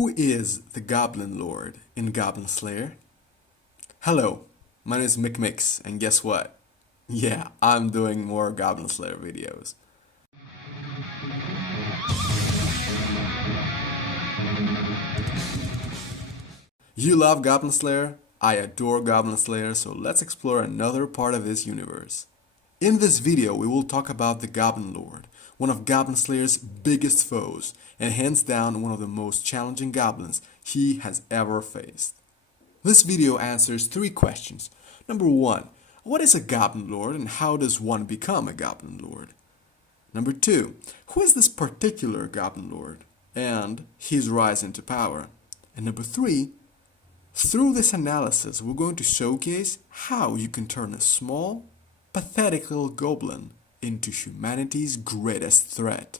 Who is the Goblin Lord in Goblin Slayer? Hello, my name is MicMix, and guess what? Yeah, I'm doing more Goblin Slayer videos. You love Goblin Slayer? I adore Goblin Slayer, so let's explore another part of this universe. In this video, we will talk about the Goblin Lord, one of Goblin Slayer's biggest foes, and hands down one of the most challenging goblins he has ever faced. This video answers 3 questions. Number 1, what is a Goblin Lord and how does one become a Goblin Lord? Number 2, who is this particular Goblin Lord and his rise into power? And number 3, through this analysis, we're going to showcase how you can turn a small, pathetic little goblin into humanity's greatest threat.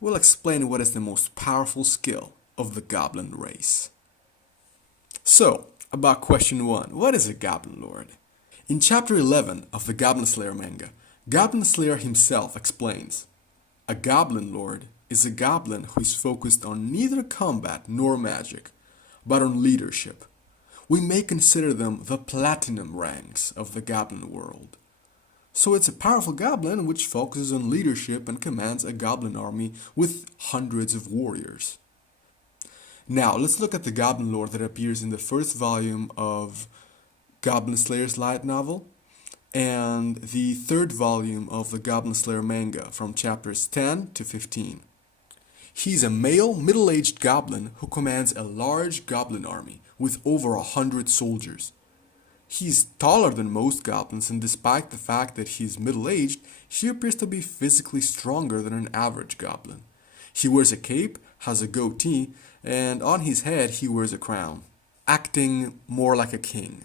We'll explain what is the most powerful skill of the goblin race. So, about question 1, what is a Goblin Lord? In chapter 11 of the Goblin Slayer manga, Goblin Slayer himself explains, a Goblin Lord is a goblin who is focused on neither combat nor magic, but on leadership. We may consider them the platinum ranks of the goblin world. So it's a powerful goblin which focuses on leadership and commands a goblin army with hundreds of warriors. Now, let's look at the Goblin Lord that appears in the first volume of Goblin Slayer's light novel and the 3rd volume of the Goblin Slayer manga from chapters 10 to 15. He's a male, middle-aged goblin who commands a large goblin army with over 100 soldiers. He's taller than most goblins, and despite the fact that he's middle-aged, he appears to be physically stronger than an average goblin. He wears a cape, has a goatee, and on his head he wears a crown, acting more like a king.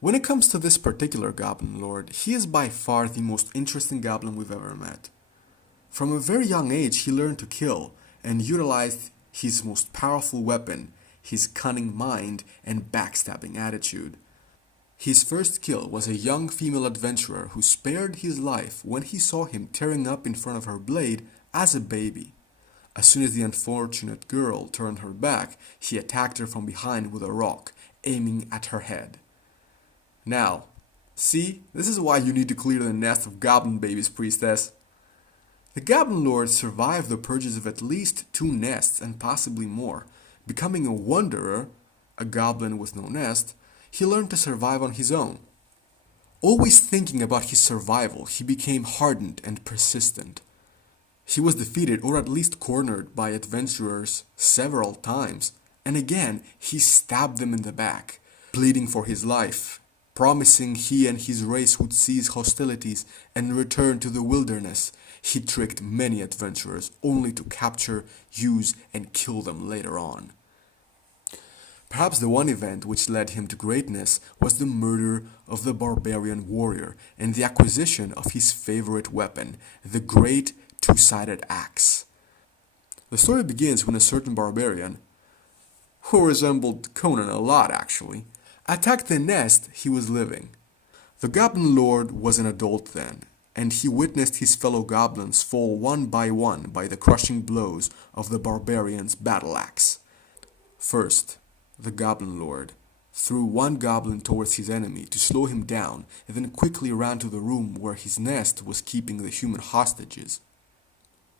When it comes to this particular Goblin Lord, he is by far the most interesting goblin we've ever met. From a very young age, he learned to kill and utilized his most powerful weapon, his cunning mind and backstabbing attitude. His first kill was a young female adventurer who spared his life when he saw him tearing up in front of her blade as a baby. As soon as the unfortunate girl turned her back, he attacked her from behind with a rock, aiming at her head. Now, see, this is why you need to clear the nest of goblin babies, priestess. The Goblin Lord survived the purges of at least 2 nests and possibly more. Becoming a wanderer, a goblin with no nest, he learned to survive on his own. Always thinking about his survival, he became hardened and persistent. He was defeated or at least cornered by adventurers several times, and again he stabbed them in the back, pleading for his life, promising he and his race would cease hostilities and return to the wilderness. He tricked many adventurers only to capture, use, and kill them later on. Perhaps the one event which led him to greatness was the murder of the barbarian warrior and the acquisition of his favorite weapon, the great 2-sided axe. The story begins when a certain barbarian, who resembled Conan a lot actually, attacked the nest he was living. The Goblin Lord was an adult then, and he witnessed his fellow goblins fall one by the crushing blows of the barbarian's battle axe. First, the Goblin Lord threw one goblin towards his enemy to slow him down and then quickly ran to the room where his nest was keeping the human hostages.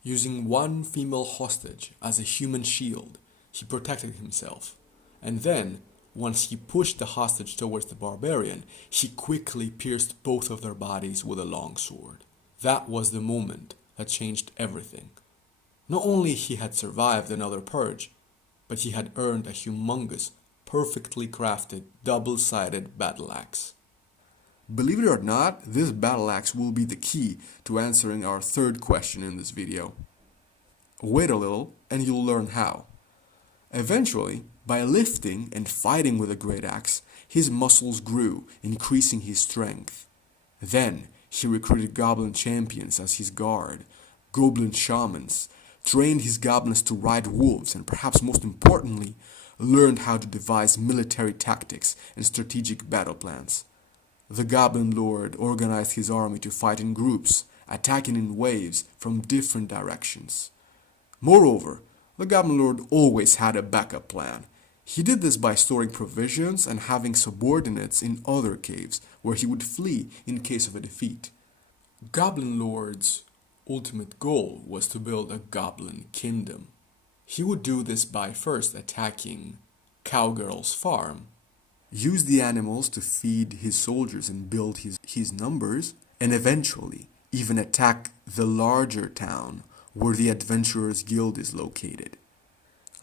Using one female hostage as a human shield, he protected himself, and then, once he pushed the hostage towards the barbarian, he quickly pierced both of their bodies with a long sword. That was the moment that changed everything. Not only he had survived another purge, but he had earned a humongous, perfectly crafted, double-sided battle axe. Believe it or not, this battle axe will be the key to answering our 3rd question in this video. Wait a little and you'll learn how. Eventually, by lifting and fighting with a great axe, his muscles grew, increasing his strength. Then, he recruited goblin champions as his guard, goblin shamans, trained his goblins to ride wolves, and perhaps most importantly, learned how to devise military tactics and strategic battle plans. The Goblin Lord organized his army to fight in groups, attacking in waves from different directions. Moreover, The Goblin Lord always had a backup plan. He did this by storing provisions and having subordinates in other caves where he would flee in case of a defeat. Goblin Lord's ultimate goal was to build a goblin kingdom. He would do this by first attacking Cowgirl's farm, use the animals to feed his soldiers and build his numbers, and eventually even attack the larger town where the Adventurers Guild is located.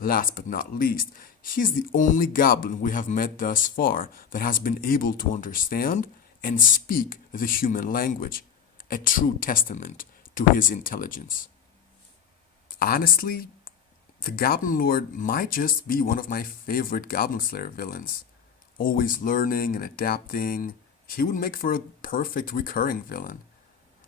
Last but not least, he's the only goblin we have met thus far that has been able to understand and speak the human language, a true testament to his intelligence. Honestly, the Goblin Lord might just be one of my favorite Goblin Slayer villains. Always learning and adapting, he would make for a perfect recurring villain.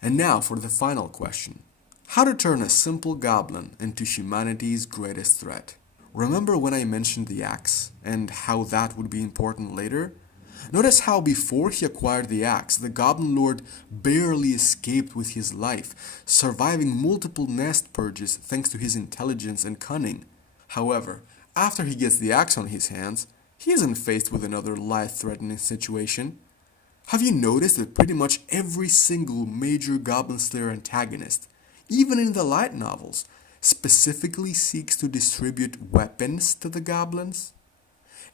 And now for the final question. How to turn a simple goblin into humanity's greatest threat. Remember when I mentioned the axe and how that would be important later? Notice how before he acquired the axe, the Goblin Lord barely escaped with his life, surviving multiple nest purges thanks to his intelligence and cunning. However, after he gets the axe on his hands, he isn't faced with another life-threatening situation. Have you noticed that pretty much every single major Goblin Slayer antagonist, even in the light novels, specifically seeks to distribute weapons to the goblins?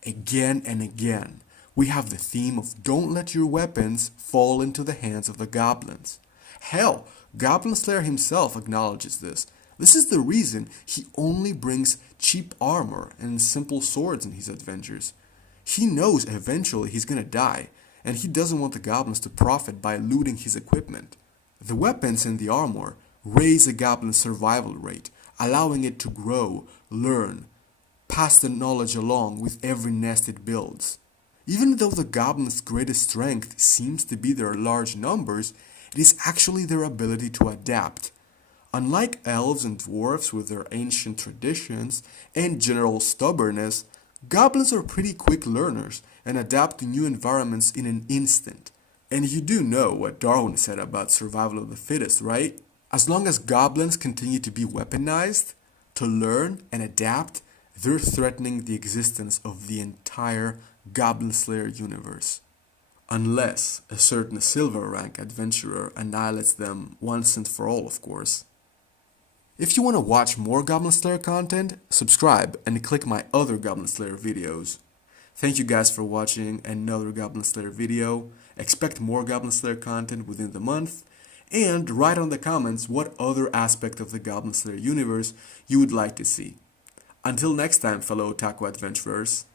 Again and again, we have the theme of don't let your weapons fall into the hands of the goblins. Hell, Goblin Slayer himself acknowledges this. This is the reason he only brings cheap armor and simple swords in his adventures. He knows eventually he's gonna die, and he doesn't want the goblins to profit by looting his equipment. The weapons and the armor raise a goblin's survival rate, allowing it to grow, learn, pass the knowledge along with every nest it builds. Even though the goblin's greatest strength seems to be their large numbers, it is actually their ability to adapt. Unlike elves and dwarves with their ancient traditions and general stubbornness, goblins are pretty quick learners and adapt to new environments in an instant. And you do know what Darwin said about survival of the fittest, right? As long as goblins continue to be weaponized, to learn and adapt, they're threatening the existence of the entire Goblin Slayer universe. Unless a certain silver rank adventurer annihilates them once and for all, of course. If you want to watch more Goblin Slayer content, subscribe and click my other Goblin Slayer videos. Thank you guys for watching another Goblin Slayer video. Expect more Goblin Slayer content within the month. And write on the comments what other aspect of the Goblin Slayer universe you would like to see. Until next time, fellow Otaku adventurers.